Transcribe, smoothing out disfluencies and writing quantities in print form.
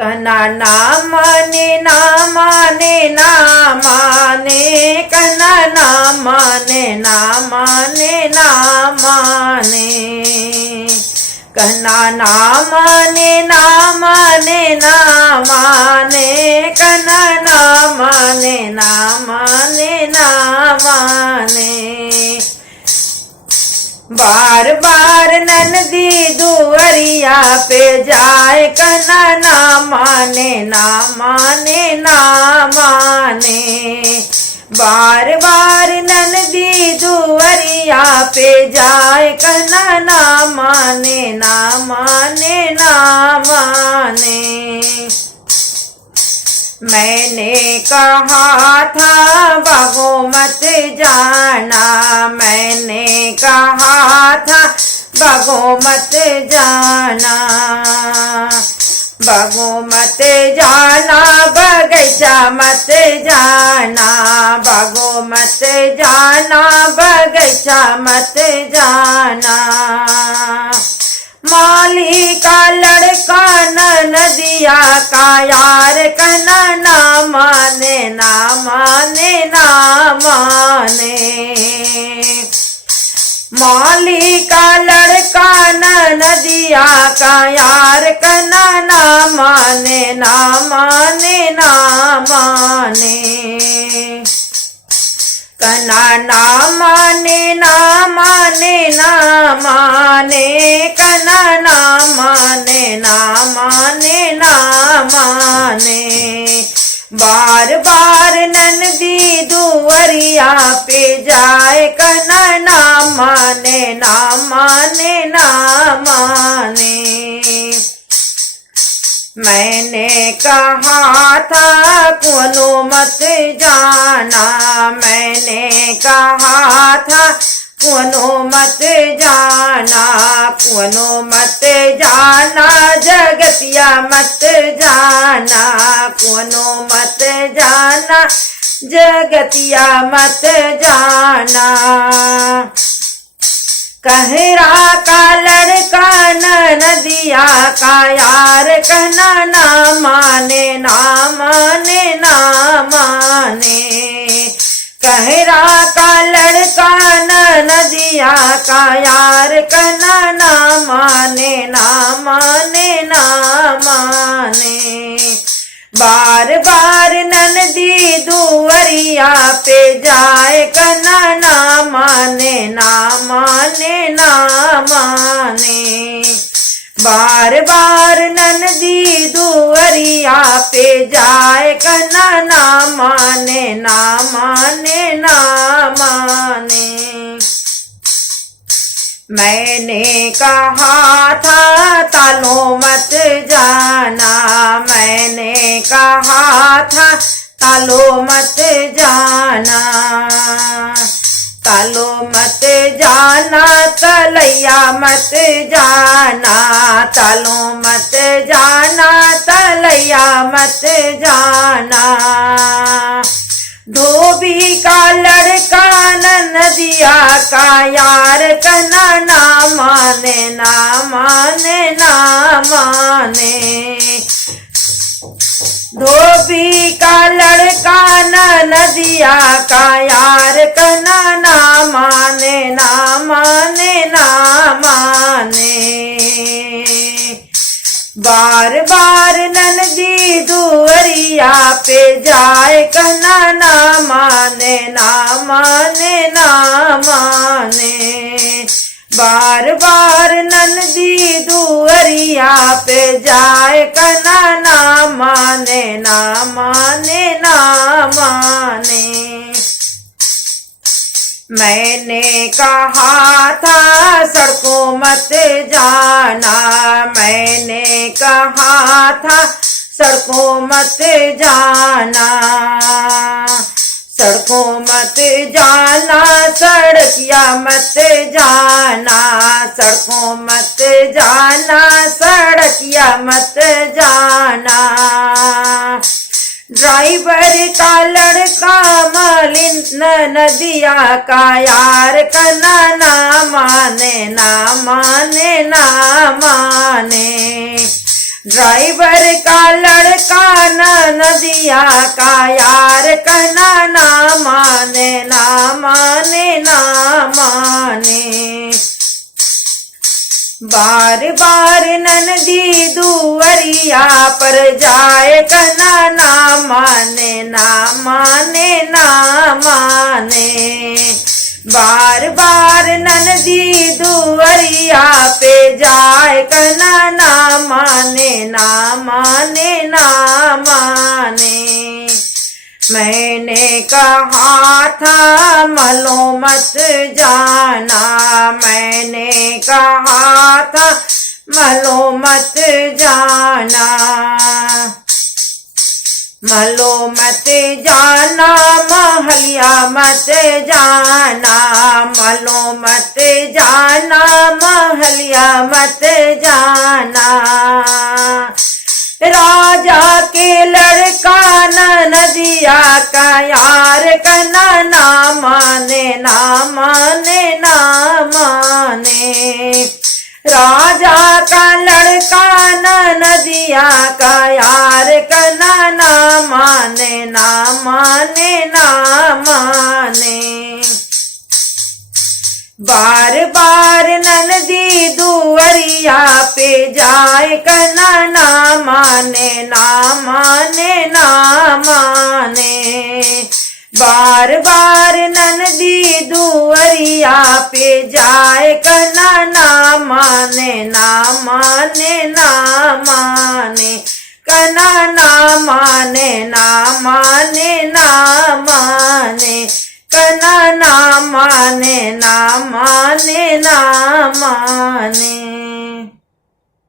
कहना ना माने ना माने ना माने, कहना ना माने ना माने ना माने, कहना ना माने ना माने ना माने, कहना ना माने ना माने ना माने। बार बार ननदी दुअरिया पे जाए, कहना ना माने ना माने ना माने। बार बार ननदी दुअरिया पे जाए, कहना ना माने ना माने ना माने। मैंने कहा था बागो मत जाना, मैंने कहा था बागो मत जाना, बागो मत जाना, बगीचा मत जाना, बागो मत जाना, बगीचा मत जाना। माली का लड़का नदिया का यार, कहना ना माने ना माने ना माने। माली का लड़का नदिया का यार, कहना ना माने ना माने ना माने। कहना ना माने ना माने ना माने, कहना ना माने ना माने ना माने। बार बार ननदी दुअरिया पे जाए, कहना ना माने ना माने ना माने। मैंने कहा था कोनो मत जाना, मैंने कहा था कोनो मत जाना, कोनो मत जाना, जगतिया मत जाना, कोनो मत जाना, जगतिया मत जाना। कहरा का लड़का नदिया का यार, कहना ना माने ना माने ना माने। कहरा का लड़का नदिया का यार, कहना ना माने ना माने ना माने। बार बार ननदी दुअरिया पे जाए, कहना ना माने ना माने ना माने। बार बार ननदी दुअरिया पे जाए, कहना ना माने ना माने ना माने। मैंने कहा था तालो मत जाना, मैंने कहा था तालो मत जाना, तालो मत जाना, तलैया मत जाना, तालो मत जाना, तलैया मत जाना। धोबी का लड़का नदिया का यार, कहना ना माने ना माने ना माने। धोबी का लड़का नदिया का यार, कहना ना माने ना माने ना माने। बार बार ननदी दुअरिया पे जाए, कहना ना माने ना माने ना माने। बार बार ननदी दुअरिया पे जाए, कहना ना माने ना माने ना माने। मैंने कहा था सड़कों मत जाना, मैंने कहा था सड़कों मत जाना, सड़कों मत जाना, सड़किया मत जाना, सड़कों मत जाना, सड़किया मत जाना। ड्राइवर का लड़का मालिन नदिया का यार, कहना ना माने ना माने ना माने। ड्राइवर का लड़का नदिया का यार कना ना माने ना माने ना माने। बार बार ननदी दुवरिया पर जाए कना ना माने ना माने ना माने। बार बार ननदी दुवरिया पे जाए कना ना माने ना माने ना माने। मैंने कहा था मलो मत जाना, मैंने कहा था मलो मत जाना। मलो मत जाना महलिया मत जाना, मलो मत जाना महलिया मत जाना। राजा के लड़का नदिया का यार कना ना माने ना माने ना माने। राजा का लड़का नदिया का यार कना ना माने ना माने ना माने। बार बार ननदी दुवरिया पे जाए कना ना माने ना माने ना माने। बार बार ननदी दुवरिया पे जाए कना ना माने ना माने ना माने। कना ना माने ना माने ना माने। कना ना माने ना माने ना माने।